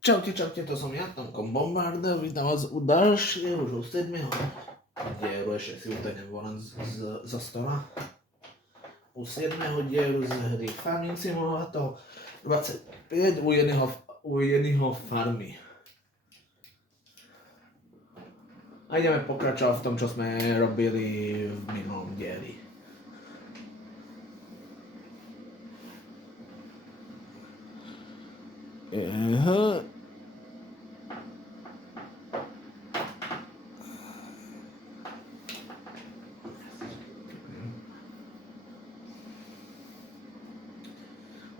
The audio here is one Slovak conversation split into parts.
Čaute, to som ja, Tomko Bombarda, vítam vás u ďalšieho, už u 7. dielu, ešte si utajnem volám zo stola. U 7. dielu z hry Farming Simulator 25 u jedného farmy. A ideme pokračovať v tom, čo sme robili v minulom dieli.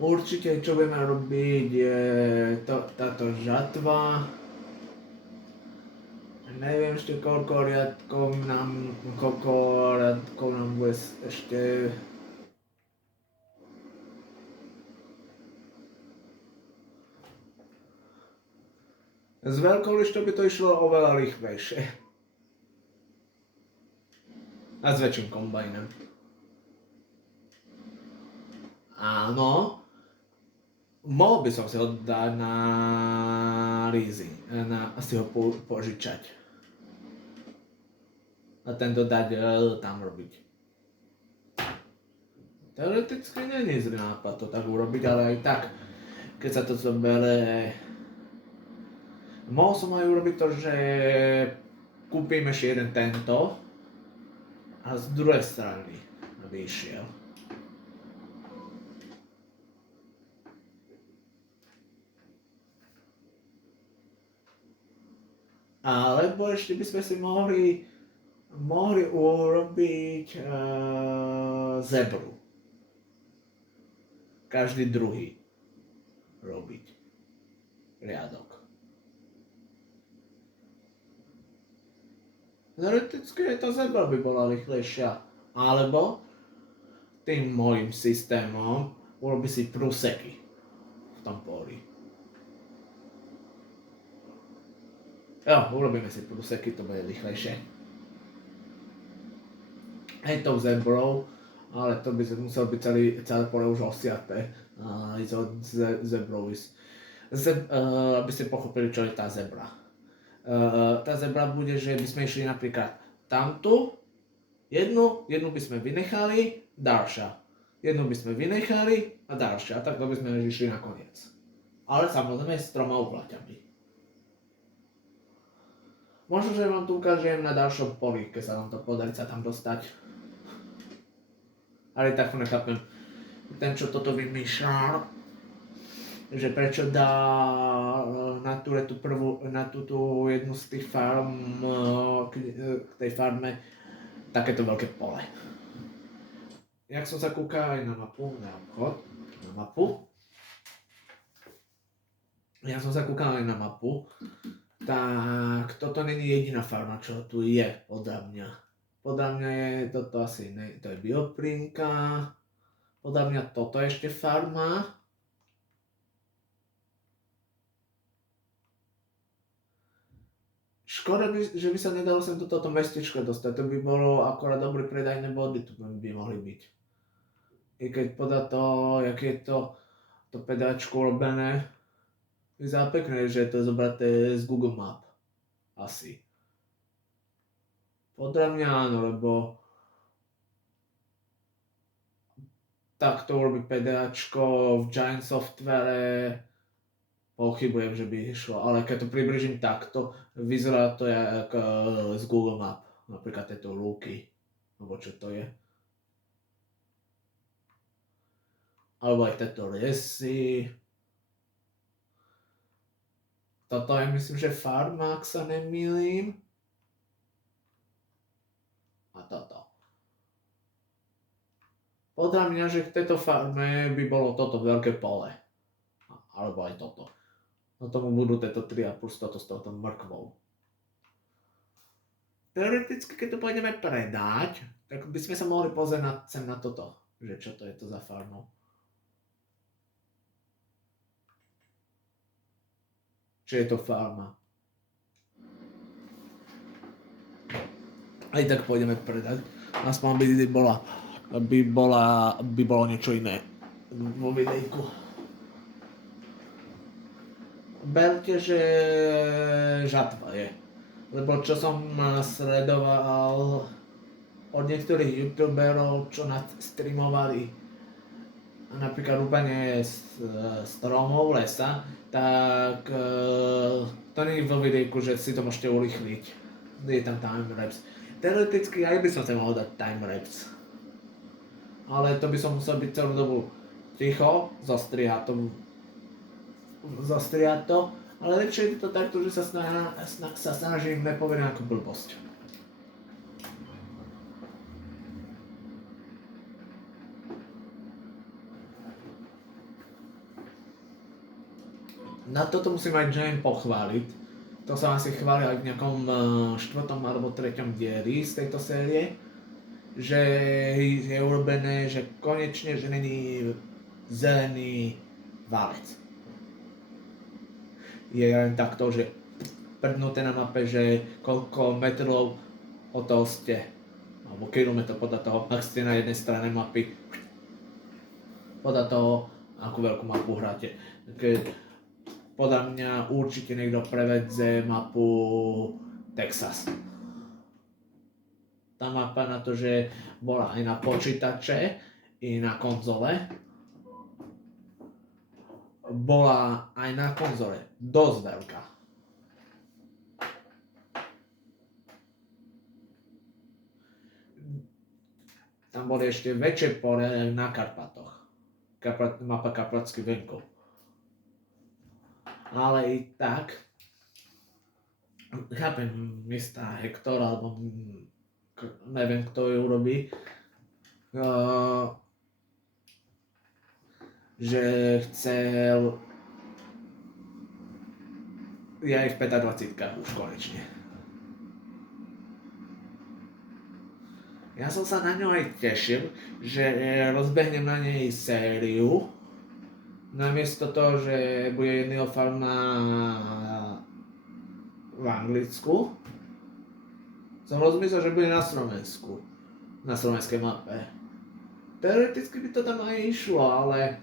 Určite, čo budeme robiť, je táto žatva. Neviem ešte koľko riadkov nám bude ešte. S veľkou lištou by to išlo oveľa rýchlejšie. A s väčším kombajnem. Áno. Mohol by som si ho dať na leasing, si ho požičať. A tento dať tam robiť. Teoreticky nie je zlý nápad to tak urobiť, ale aj tak, keď sa to zobere. Mohol som aj urobiť to, že kúpim ešte jeden tento a z druhej strany vyšiel. Alebo ešte by sme si mohli urobiť zebru. Každý druhý robiť riadok. Teoreticky tá zebra by bola rýchlejšia. Alebo tým môjim systémom urobi si prúseky v tom poli. Jo, urobíme si prúseky, to bude rýchlejšie. Aj tou zebrou, ale to by muselo byť celé pole už osiaté. Ísť od zebrou. Aby ste pochopili, čo je tá zebra. Tá zebra bude, že by sme išli napríklad tamtu, jednu by sme vynechali, ďalšia. Jednu by sme vynechali a ďalšia. A takto by sme išli na koniec. Ale samozrejme s 3 uplatňami. Možno, že vám tu ukážem na ďalšom poli, keď sa vám to podarí sa tam dostať. Ale tak nechápem. Ten, čo toto vymýšľal, že prečo dá na túto jednu z tých farm, k tej farme, takéto veľké pole. Jak som sa kúkal aj na mapu, tak toto není jediná farma, čo tu je podľa mňa. Podľa mňa je toto asi, to je bioplínka. Podľa mňa toto je ešte farma. Škoda, že by sa nedalo sem toto mestečko dostať, to by bolo akorát dobré predajné body, tu by mohli byť. I keď podľa toho, jak je to pedáčko robené, vyzerá pekné, že je to zobraté z Google Map. Asi. Podľa mňa áno, lebo takto urobiť pedáčko v Giant Software pochybujem, že by išlo, ale keď to približím takto, vyzerá to jak z Google Map, napríklad tieto lúky, alebo čo to je. Alebo aj tieto lesy. Toto je, myslím, že farma, ak sa nemýlim. A toto. Podľa mňa, že k tejto farme by bolo toto veľké pole. Alebo aj toto. No tomu budú tieto 3 a plus toto s touto mrkvou. Teoreticky, keď to pôjdeme predať, tak by sme sa mohli pozrieť sem na toto. Že čo to je to za farmu. Či je to farma. Aj tak pôjdeme predať. Aspoň by bolo niečo iné vo videjku. berte, že žatva je. Lebo čo som sledoval od niektorých youtuberov, čo streamovali napríklad rúbanie stromov lesa, tak to nie je vo videjku, že si to môžete urýchliť. Je tam timelapse. Teoreticky aj by som sa mohol dať timelapse. Ale to by som musel byť celú dobu ticho, zostrihať to. Ale lepšie je to takto, že sa snažím nepovedať ako blbosť. Na toto musím aj Jane pochváliť. To sa asi chváli aj v nejakom 4. alebo 3. dieli z tejto série. Že je urobené, že konečne, že není zelený válec. Je len takto, že prdnuté na mape, že koľko metrov od toho ste, alebo kilometrov podľa toho, ak ste na jednej strane mapy, podľa toho, akú veľkú mapu hráte. Podľa mňa určite niekto prevedze mapu Texas. Tá mapa na to, že bola aj na počítače, i na konzole. Bola aj na konzole dosť veľká. Tam boli ešte väčšie pole na Karpatoch. Mapa Karpatských venkov. Ale i tak, chápem mista Hektor, alebo neviem, kto ju urobí, že chcel je aj v 25 už konečne. Ja som sa na ňu aj tešil, že rozbehnem na nej sériu, namiesto toho, že bude jedného farma v Anglicku, som rozmyslel, že bude na Slovensku, na slovenskej mape. Teoreticky by to tam aj išlo, ale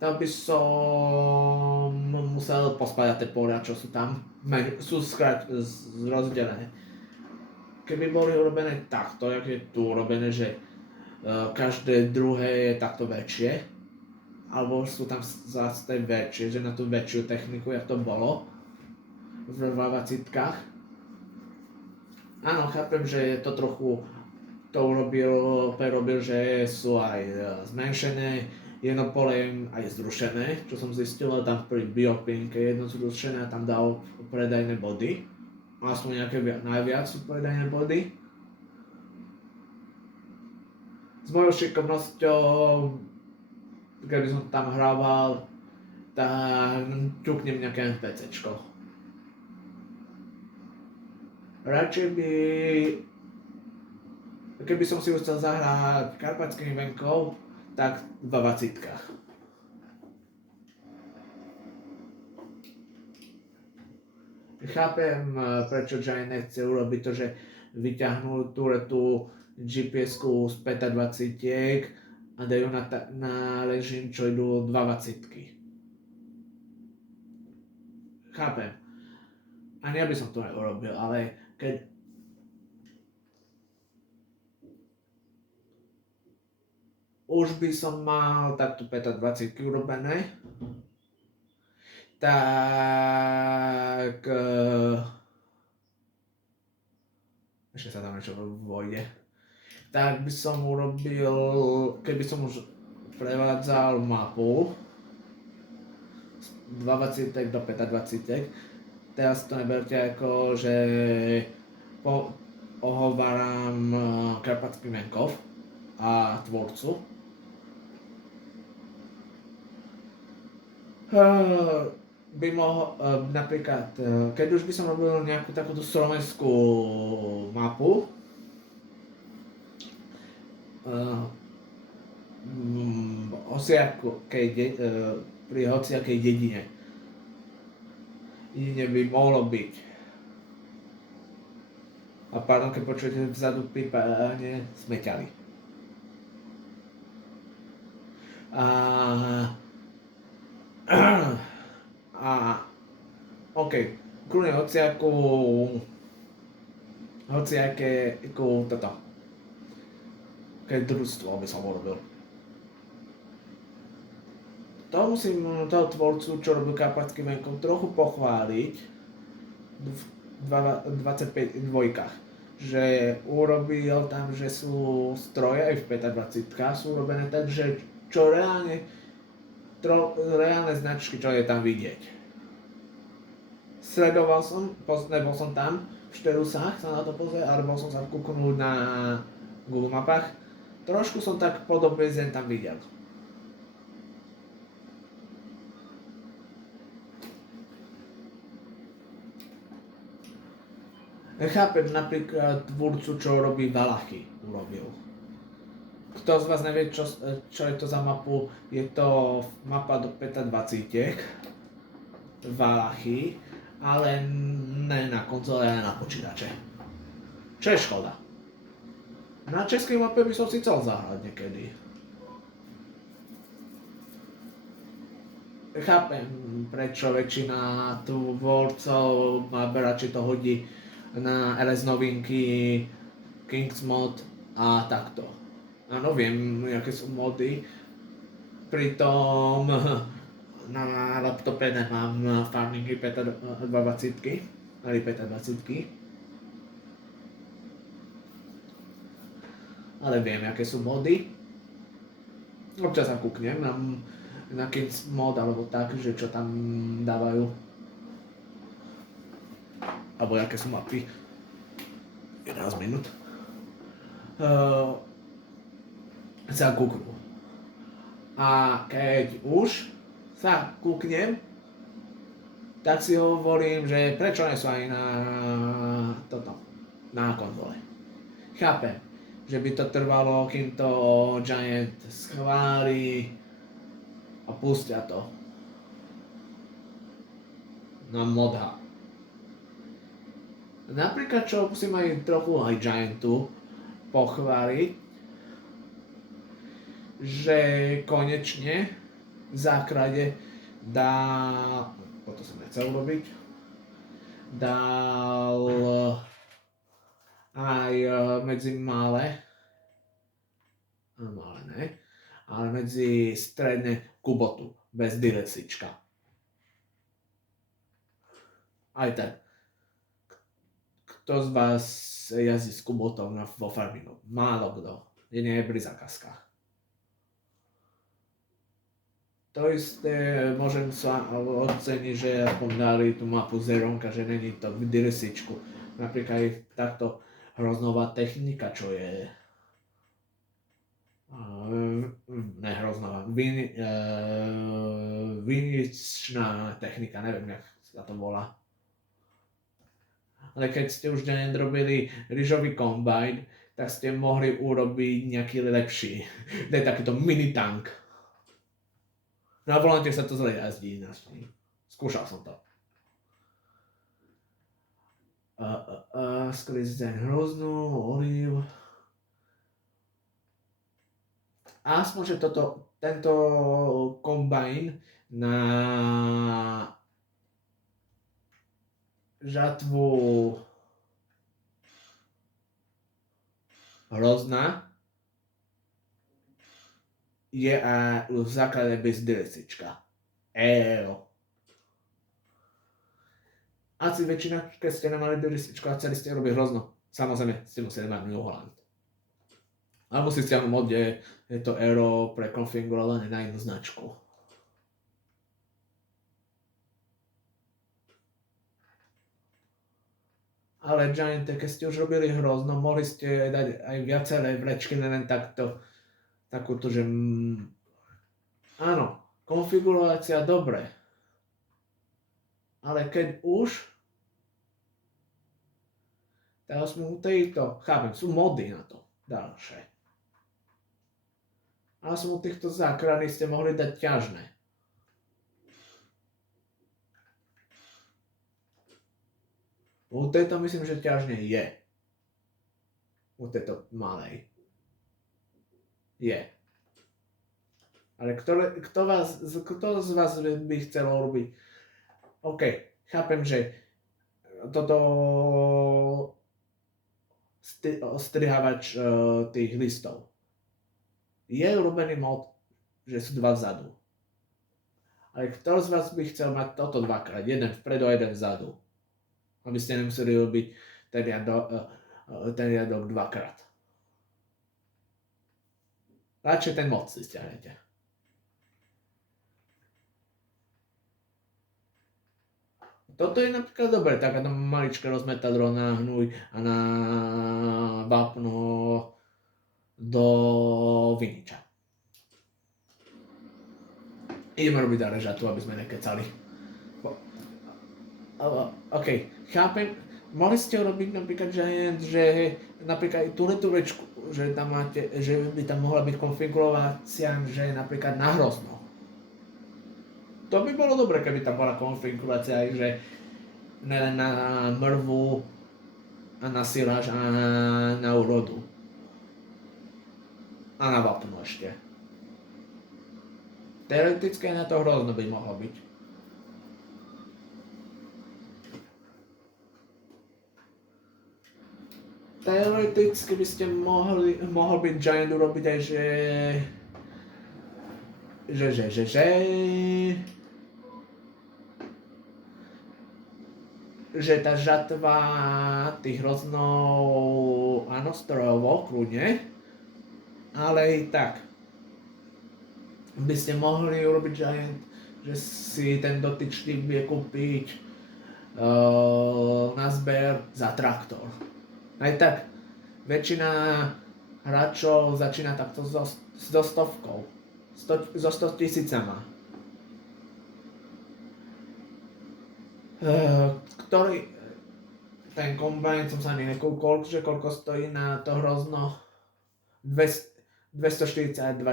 tam by som musel pospájať tie polia, čo sú tam, sú rozdelené. Keby boli urobené takto, jak je tu urobené, že každé druhé je takto väčšie, alebo sú tam zase väčšie, že na tú väčšiu techniku, jak to bolo v 20-kách. Áno, chápem, že to trochu to prerobil, že sú aj zmenšené, jedno pole je aj zrušené, čo som zistil, tam pri Biopink je jedno zrušené a tam dal predajné body. Aspoň nejaké najviac sú predajné body. S mojou šikovnosťou, keby som tam hrával, tak ťuknem nejaké NPCčko. Radšej by, keby som si už chcel zahrať Karpatských venkov, tak v 20-kách. Chápem, prečo Giant nechce urobiť to, že vyťahnú tú GPS-ku z 25 a dajú na režim, čo idú 20-ky. Chápem. Ani ja by som to neurobil, ale keď už by som mal takto 25 urobené, tak ešte sa tam niečo vojde. Tak by som urobil, keby som už prevádzal mapu z 20 do 25, teraz to neberte ako, že ohováram Karpatský venkov a tvorcu. By mohol, napríklad, keď už by som robil nejakú takúto slovenskú mapu, pri hociakej dedine by mohlo byť. A pardon, keď počujete vzadu pípanie smeťali. A OK, kľudne hociaké toto, keď družstvo by som urobil. To musím toho tvorcu, čo robil Karpatským venkom, trochu pochváliť v 25 dvojkách. Že urobil tam, že sú stroje aj v 25 sú urobené tak, že čo reálne značky, čo je tam vidieť. Sledoval som, nebol som tam v Šterusách sa na to pozrieť, ale bol som sa kúknúť na Google mapách. Trošku som tak podobný zem tam videl. Chápem napríklad tvúrcu, čo robí Valachy, urobil. Kto z vás nevie, čo je to za mapu, je to mapa do 25 Valachy, ale ne na konzole, ale na počítače. Čo je škoda. Na českej mape by som si chcel zahrať niekedy. Chápem, prečo väčšina tvorcov má radšej to hodí na LS novinky, Kings mod a takto. Áno, viem, aké sú mody. Pritom na laptope nemám farmingy 25, ale 25. Ale viem, aké sú mody. Občas sa kúknem na Kings mod alebo tak, že čo tam dávajú. Alebo aké sú mapy. 11 minút. Sa kúknu. A keď už sa kúknem, tak si hovorím, že prečo nie sú aj na konzole. Chápem, že by to trvalo, kým to Giant schváli a pustia to na modha. Napríklad, čo musím aj trochu aj Giantu pochváliť, že konečne v základe dal, to som nechcel urobiť, dal aj medzi malé ne, ale medzi stredne Kubotu, bez DLCčka. Aj tak. Kto z vás jazdí s Kubotom vo farmingu? Málo kto. Nie je pri zákazkách. To isté môžem sa oceniť, že aspoň dali tú mapu Zeronka, že není to v DLCčku. Napríklad aj takto hroznová technika, čo je viničná technika, neviem, jak sa to volá. Ale keď ste už robili rýžový kombajn, tak ste mohli urobiť nejaký lepší. To je takýto mini tank. Na volante sa to zle jazdí ináč. Skúšal som to. Sklizeň hroznú, olív. Aspoň, že tento kombajn na žatvu hrozná je aj v základe bez DLCčka. Asi väčšina, keď ste nemali DLCčko a chceli ste robiť hrozno, samozrejme ste museli mať New Holland. Alebo si stiahnuť mod, kde je to Aero prekonfigurované na inú značku. Ale Giant, keď ste už robili hrozno, mohli ste dať aj viaceré vlečky, len takúto, že áno, konfigurácia dobre. Ale keď už, tak sme tejto, chápem, sú mody na to ďalšie. Ale som u týchto zákrany ste mohli dať ťažné. U tejto myslím, že ťažne je. U tejto malej. Je. Ale kto z vás by chcel robiť? OK, chápem, že toto strihávač tých listov je urobený mod, že sú dva vzadu. Ale kto z vás by chcel mať toto dvakrát? Jeden vpredu a jeden vzadu. Aby ste nemuseli robiť ten riadok dvakrát. Radšej ten mod si stiahnete. Toto je napríklad dobre, taká maličká rozmetadlo nahnúť a na vápno do viniča. Ideme robiť ďalej žatu, aby sme nekecali. OK, chápem. Mohli ste urobiť napríklad, že napríklad tú letúvečku, že tam máte, že by tam mohla byť konfigurácia, že napríklad na hrozno. To by bolo dobre, keby tam bola konfigurácia, že nelen na mrvu a na siláž a na úrodu. A na vápno ešte. Teoreticky na to hrozno by mohlo byť. Teoreticky by ste mohol byť Giant urobiť aj, že tá žatva tých hroznov, áno, strojov v okru, nie? Ale i tak by ste mohli urobiť Giant, že si ten dotyčný vie kúpiť na zber za traktor. Aj tak, väčšina hráčov začína takto so 100-stovkou, so 100 000. Ktorý, ten kombajn som sa ani nekúkol, že koľko stojí na to hrozno, 242 000.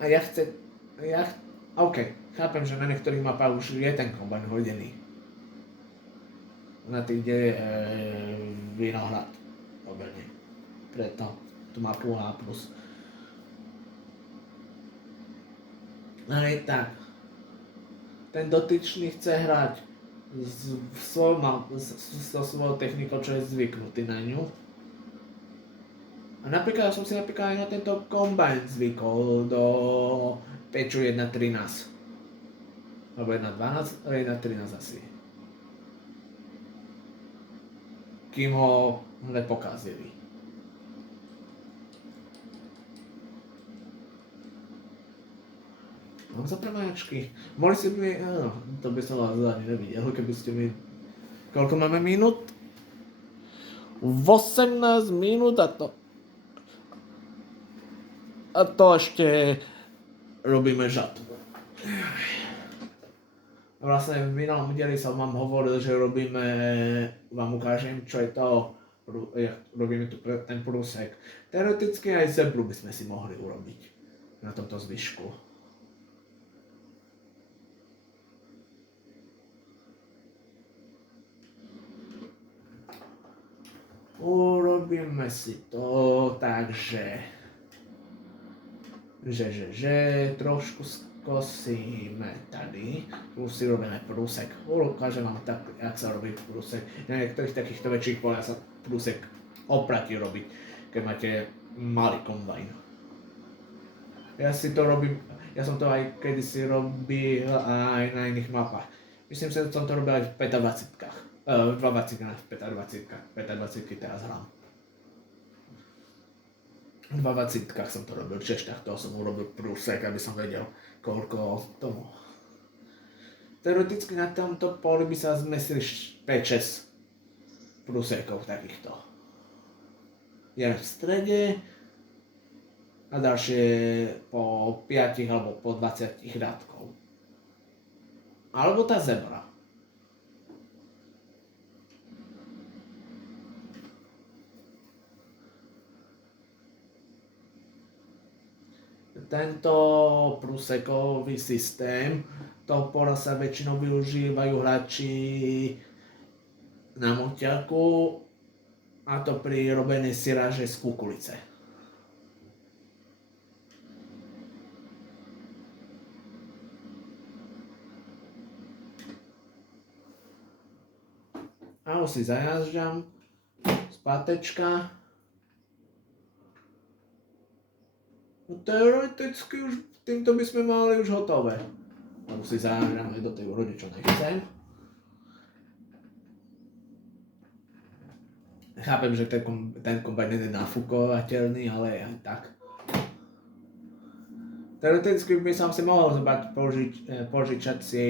A OK, chápem, že na niektorých mapách už je ten kombajn hodený. Na tých, kde je vinohrad, oberne. Preto tu mapu A+. Ale tak, ten dotyčný chce hrať so svojou technikou, čo je zvyknutý na ňu. A napríklad ja som si aj na tento kombajn zvykol do patchu 1.13. Alebo 1.12, ale 1.13 asi. Kým ho nepokázili. Mám za premajačky. Mohli si mi... to by som vás ani nevidel, keby ste mi... Koľko máme minút? 18 minút a to... A to ešte robíme žatvu. Vlastne v minulom dieli som vám hovoril, že vám ukážem, čo je to, robíme tu ten prúsek. Teoreticky aj zebru by sme si mohli urobiť na tomto zvyšku. Urobíme si to tak, že trošku skosíme tady, tu si robíme prúsek. Ukážem vám tak, jak sa robí prúsek. Na niektorých takýchto väčších poliach sa prúsek oplatí robiť, keď máte malý kombajn. Ja som to aj kedysi robil aj na iných mapách. Myslím, že som to robil aj v 25-kách. V 25-kách teraz hrám. V 20-kách som to robil, v Češtách toho som urobil prúsek, aby som vedel, koľko tomu. Teoreticky na tomto poli by sa zmestili 5-6 prúsekov takýchto. Je v strede a ďalšie po 5 alebo po 20 riadkov. Alebo tá zebra. Tento prúsekový systém, toho pola sa väčšinou využívajú hráči na moťaku, a to pri robení siráže z kukulice. A už si zajažďam. Spátečka. No teoreticky už týmto by sme mali už hotové. A už si zajažďam do tej úrody, čo nechcem. Chápem, že ten kombajn nie je nafúkovateľný, ale aj tak. Teoreticky by som si mohol zobrať, požičať si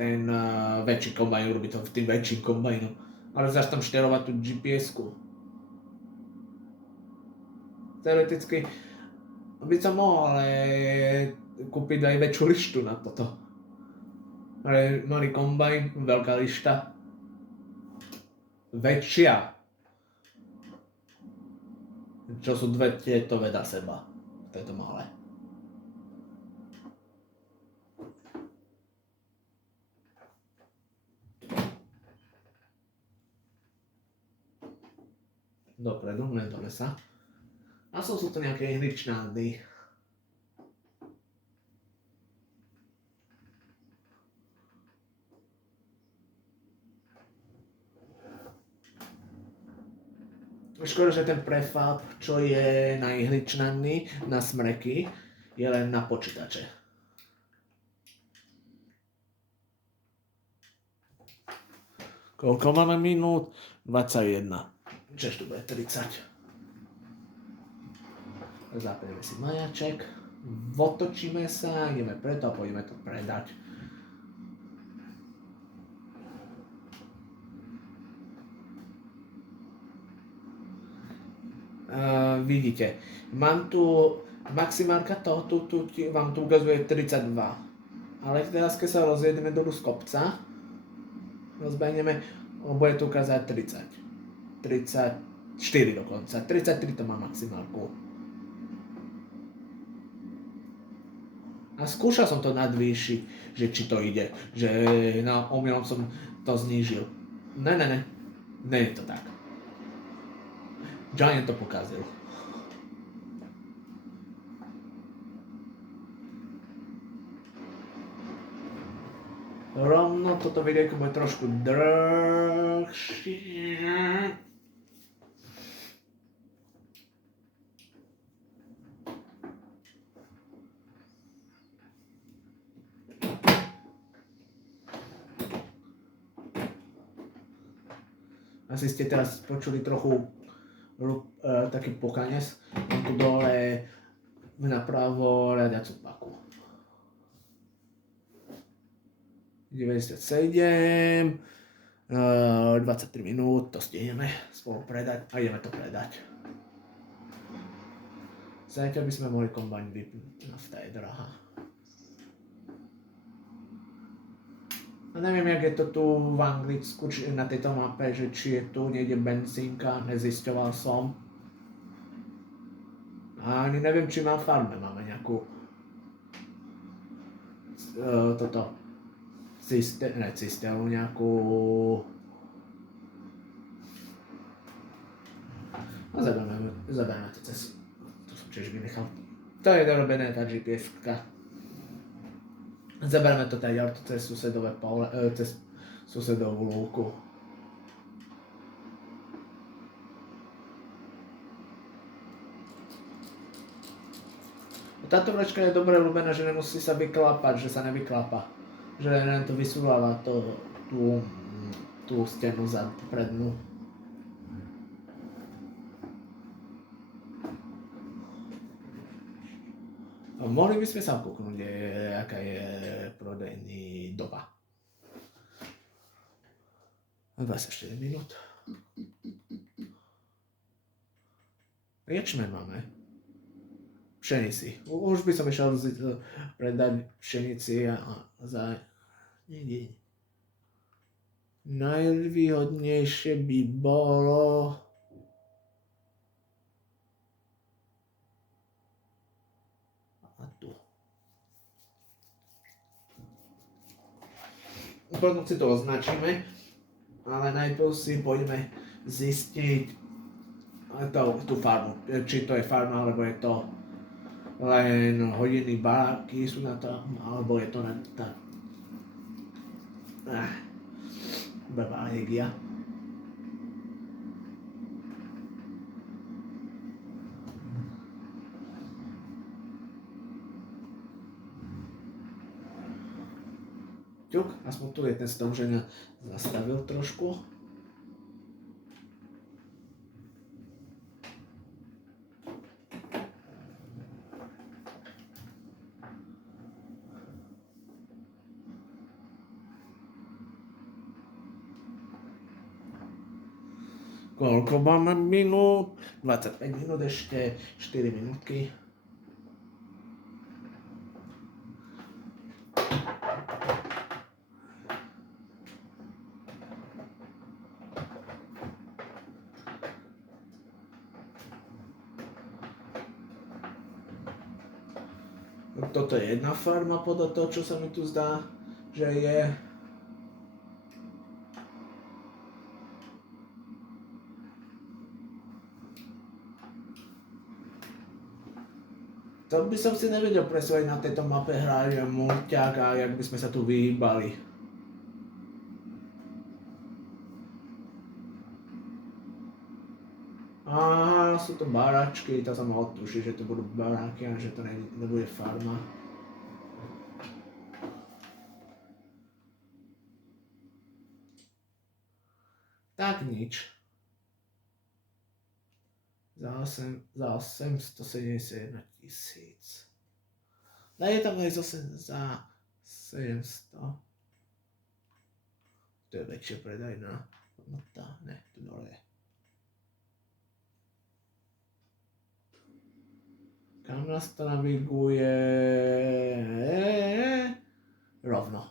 ten väčší kombajn, urobiť to tým väčším kombajnom. Ale zase tam šterovať tú GPS-ku. Teoreticky by som mohol, ale kúpiť aj väčšiu lištu na toto. Ale malý kombajn, veľká lišta. Väčšia. Čo sú dve tieto vedľa seba. To je to malé. Dopredu, len do lesa. A sú to nejaké ihličnády. Škoda, že ten prefab, čo je na ihličnany, na smreky, je len na počítače. Koľko máme minút? 21. Čež tu bude 30. Zapneme si majaček, otočíme sa, ideme preto a pôjdeme to predať. Vidíte, mám tu maximálka toho, vám tu ukazuje 32. Ale teraz, keď sa rozjedeme dolu z kopca, rozbehneme, bude tu ukázať 30. 34 dokonca, 33 to má maximálku. A skúšal som to nadvýšiť, že či to ide, že omylom som to znížil. Ne, je to tak. Giant to pokazil. Rovno toto videjko bude trošku drhšie. Asi ste teraz počuli trochu taký pokanec. Mám tu dole napravo riadiacu paku. 97, 23 minút, to stihneme spolu predať a ideme to predať. Zajtra by sme mohli kombajn vypnúť, nafta je drahá. A neviem, jak je to tu v Anglicku, či na tejto mape, že či je tu niekde benzínka, nezisťoval som. A ani neviem, či na farme máme nejakú cisternu nejakú. A zaberme to cez, to som tiež vynechal. To je dorobené, tá GPS-ka. Zaberme to tady cez susedové pole, cez susedovú lúku. Táto vlečka je dobre ľúbená, že nemusí sa vyklapať, že sa nevyklapa. Že len to vysúváva tú stenu prednú. Mohli by sme sa kúknúť, aká je prodejný doba. 24 minút. Ječmen máme. Pšenici. Už by som išiel predať pšenici a za deň. Najvýhodnejšie by bolo a tu. Potom si to označíme, ale najprv si poďme zistiť tú farmu. Či to je farma, alebo je to len hodiny baráky sú na to, alebo je to len tak. beválik ja. Ťuk, aspoň tu je ten stav, že nastavil trošku. Koľko máme minút? 25 minút ešte, 4 minútky. Toto je jedna farma podľa toho, čo sa mi tu zdá, že je. To by som si nevedel presvedčiť na tejto mape hrať mulťák a jak by sme sa tu vyhýbali. A sú to baračky, to som odtušil, že to budú baráky a že to nebude farma. Tak nič. Za 871 tisíc. Daje tam aj za 700. To je väčšia predajná hodnota. Ne, to dole je. Kam nás to naviguje? Rovno.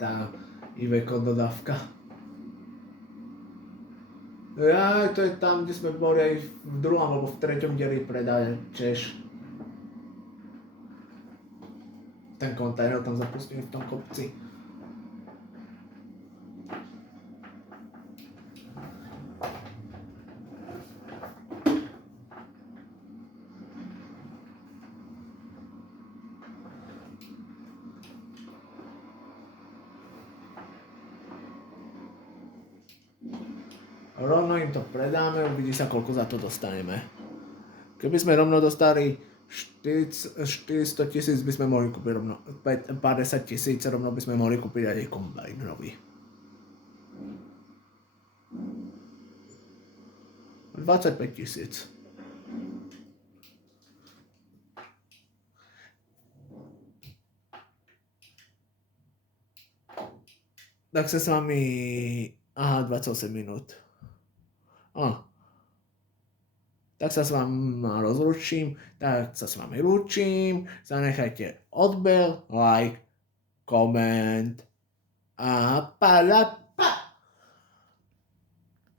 Tá Iveco dodávka. Ja, to je tam, kde sme boli aj v druhom alebo v treťom dieli predaje Češ. Ten kontajner tam zapustili v tom kopci. Rovno im to predáme, uvidí sa, koľko za to dostaneme. Keby sme rovno dostali 400 tisíc, by sme mohli kúpiť rovno, 50 tisíc, rovno by sme mohli kúpiť aj kombajn nový. 25 tisíc. Tak sa s vami... Aha, 28 minút. Tak sa s vami rozlúčim, tak sa s vami lúčim, zanechajte odber, like, koment a